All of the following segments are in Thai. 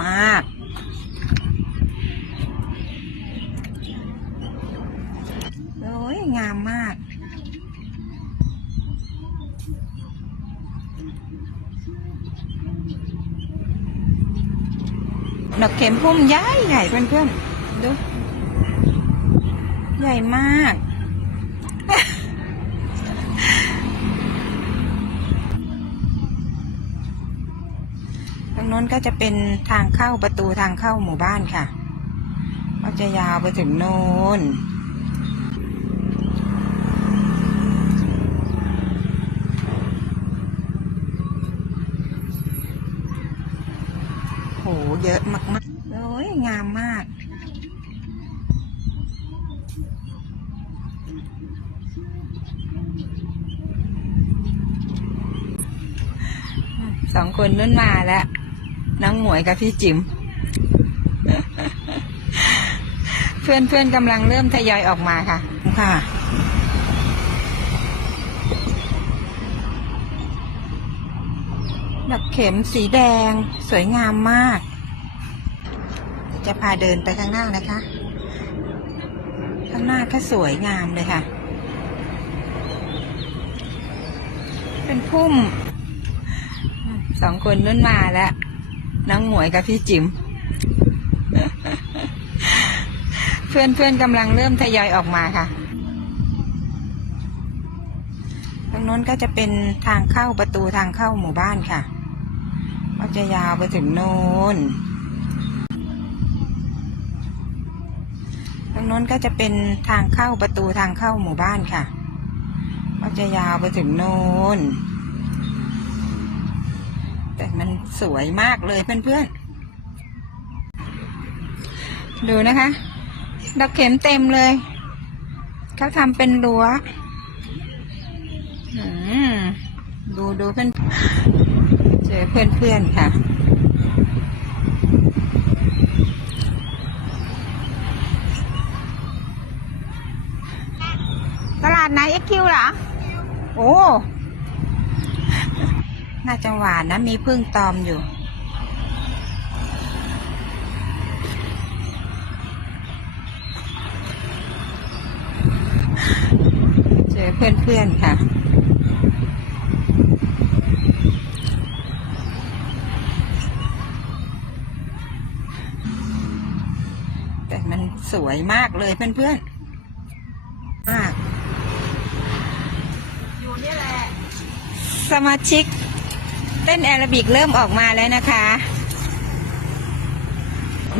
มาก โอ้ย งามมาก ดอกเข็มพุ่มใหญ่ใหญ่เพื่อนๆ ดู ใหญ่มาก ตรงโน้นก็จะเป็นทางเข้าประตูทางเข้าหมู่บ้านค่ะ ก็จะยาวไปถึงโน้นโหเยอะมากๆโอ้ยงามมากสองคนนุ่นมาแล้ว น้องหมวยกับพี่จิมเพื่อนเพื่อนๆกำลังเริ่มทยอยออกมาค่ะ ค่ะ ดอกเข็มสีแดงสวยงามมาก จะพาเดินไปข้างหน้านะคะ ข้างหน้าก็สวยงามเลยค่ะ เป็นพุ่ม สองคนนุ่นมาแล้ว น้องหมวยกับพี่จิม เพื่อนเพื่อนกำลังเริ่มทยอยออกมาค่ะตรงโน้นก็จะเป็นทางเข้าประตูทางเข้าหมู่บ้านค่ะ ก็จะยาวไปถึงโน้นตรงโน้นก็จะเป็นทางเข้าประตูทางเข้าหมู่บ้านค่ะ ก็จะยาวไปถึงโน้น แต่มันสวยมากเลยเพื่อนๆ ดูนะคะดอกเข็มเต็มเลยเขาทำเป็นรั้วดูดูเพื่อนเจอเพื่อนๆค่ะ ตลาดไหนเอ็กคิวเหรอ โอ้ น่าจะหวานนะ มีพึ่งตอมอยู่ เจอเพื่อนๆค่ะแต่มันสวยมากเลยเพื่อนๆมาก อยู่นี่แหละ สมาชิก เต้นแอโรบิกเริ่มออกมาแล้วนะคะ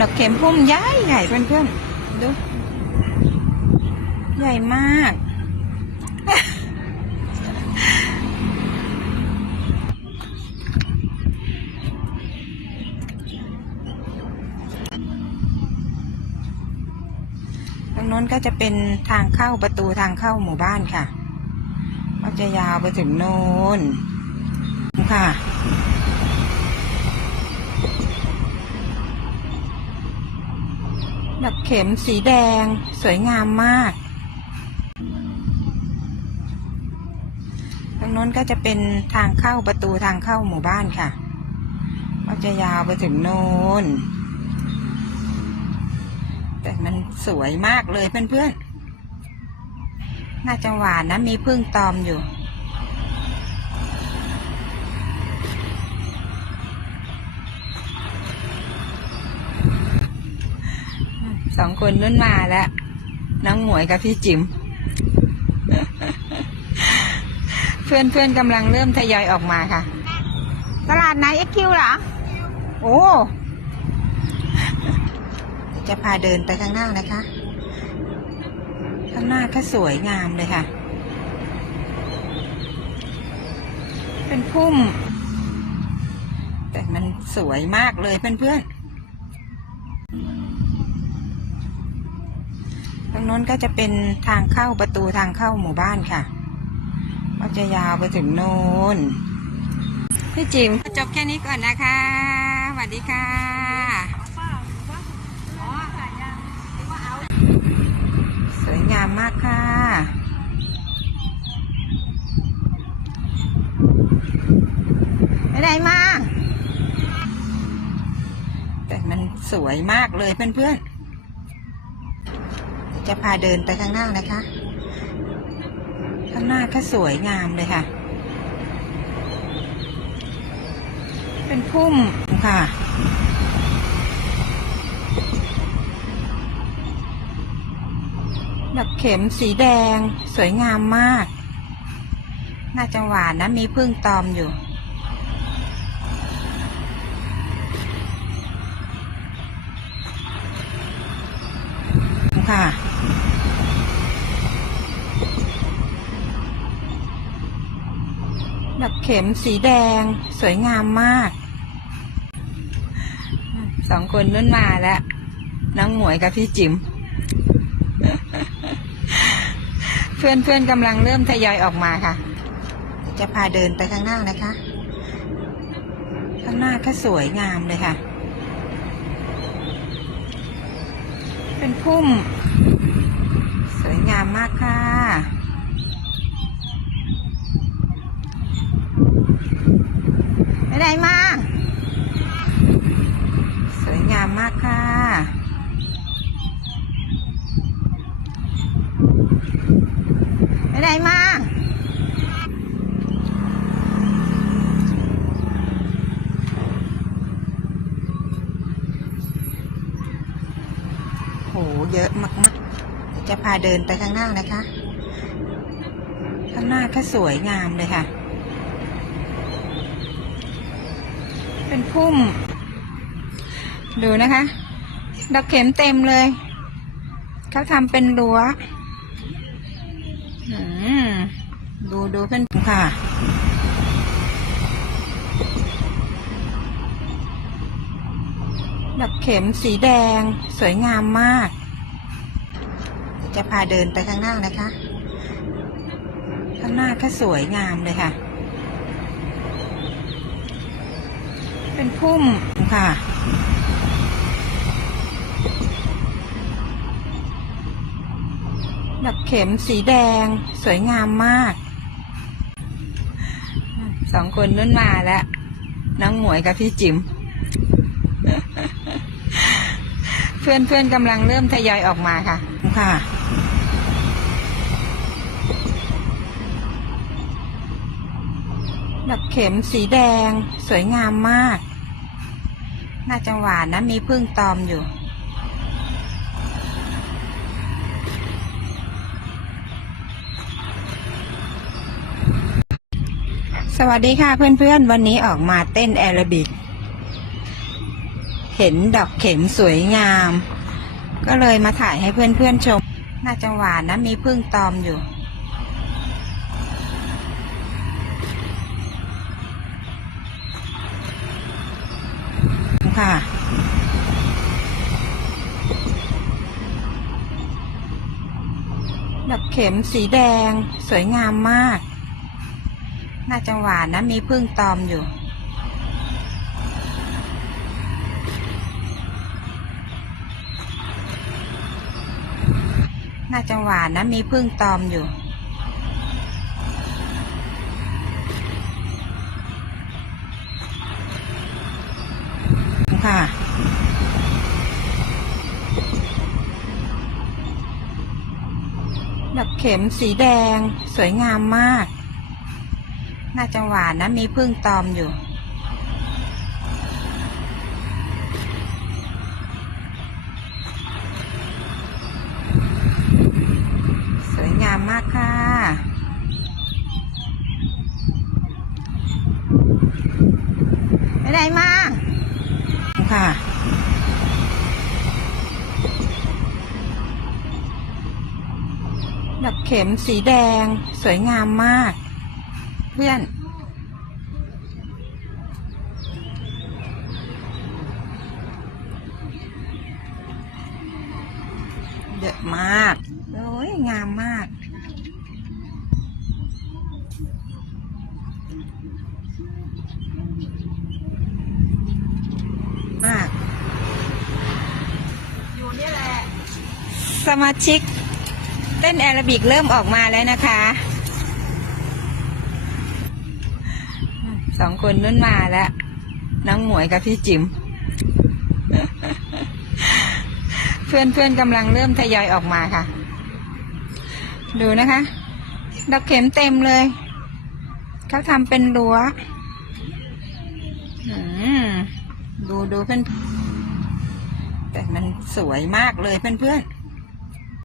ดอกเข็มพุ่มใหญ่ใหญ่เพื่อนๆดู ใหญ่มาก ตรงโน้นก็จะเป็นทางเข้าประตูทางเข้าหมู่บ้านค่ะ ก็จะยาวไปถึงโน้น ค่ะ ดอกเข็มสีแดง สวยงามมากตรงโน้นก็จะเป็นทางเข้าประตูทางเข้าหมู่บ้านค่ะ ก็จะยาวไปถึงโน้น แต่มันสวยมากเลยเพื่อนๆ น่าจะหวานนะมีพึ่งตอมอยู่ สองคนนุ่นมาแล้วน้องหมวยกับพี่จิมเพื่อนเพื่อนกำลังเริ่มทยอยออกมาค่ะ ตลาดไหนเอ็กคิวเหรอ โอ้จะพาเดินไปข้างหน้านะคะ ข้างหน้าก็สวยงามเลยค่ะ เป็นพุ่ม แต่มันสวยมากเลยเพื่อนๆ รงโน้นก็จะเป็นทางเข้าประตูทางเข้าหมู่บ้านค่ะ ก็จะยาวไปถึงโน้นพี่จิมจบแค่นี้ก่อนนะคะสวัสดีค่ะสวยงามมากค่ะไปไหนมาแต่มันสวยมากเลยเพื่อนๆ จะพาเดินไปข้างหน้านะคะ ข้างหน้าก็สวยงามเลยค่ะ เป็นพุ่มค่ะดอกเข็มสีแดงสวยงามมาก น่าจะหวานนะมีพึ่งตอมอยู่ ค่ะดอกเข็มสีแดงสวยงามมาก สองคนนุ่นมาแล้ว น้องหมวยกับพี่จิ๋ม เพื่อนเพื่อนกำลังเริ่มทยอยออกมาค่ะ จะพาเดินไปข้างหน้านะคะ ข้างหน้าก็สวยงามเลยค่ะเป็นพุ่ม มากค่ะ ไปไหนมา สวยงามมากค่ะ ไปไหนมาโห เยอะมาก จะพาเดินไปข้างหน้านะคะ ข้างหน้าก็สวยงามเลยค่ะ เป็นพุ่ม ดูนะคะดอกเข็มเต็มเลย เขาทำเป็นรั้วดูดูเพื่อนค่ะ ดอกเข็มสีแดงสวยงามมาก จะพาเดินไปข้างหน้านะคะ ข้างหน้าก็สวยงามเลยค่ะ เป็นพุ่มค่ะดอกเข็มสีแดงสวยงามมาก สองคนนุ่นมาแล้วน้องหมวยกับพี่จิ๋มเพื่อนเพื่อนกำลังเริ่มทยอยออกมาค่ะ ค่ะ ดอกเข็มสีแดง สวยงามมาก น่าจะหวานนะ มีพึ่งตอมอยู่ สวัสดีค่ะเพื่อนๆ วันนี้ออกมาเต้นแอโรบิก เห็นดอกเข็มสวยงาม ก็เลยมาถ่ายให้เพื่อนๆชม น่าจะหวานนะ มีพึ่งตอมอยู่ ค่ะ ดอกเข็มสีแดงสวยงามมาก น่าจะหวานนะ มีพึ่งตอมอยู่น่าจะหวานนะมีพึ่งตอมอยู่ ค่ะดอกเข็มสีแดงสวยงามมาก น่าจะหวานนะมีพึ่งตอมอยู่ สวยงามมากค่ะ ไปไหนมา ค่ะ ดอกเข็มสีแดง สวยงามมาก เพื่อน เยอะมากโอ้ยงามมากมาก อยู่นี่แหละ สมาชิก เต้นแอโรบิกเริ่มออกมาแล้วนะคะสองคนนุ่นมาแล้วน้องหมวยกับพี่จิ๋มพื่อนเพื่อนกำลังเริ่มทยอยออกมาค่ะ ดูนะคะดอกเข็มเต็มเลยเขาทำเป็นรั้วดูดูเพื่อนแต่มันสวยมากเลยเพื่อนเพื่อนๆ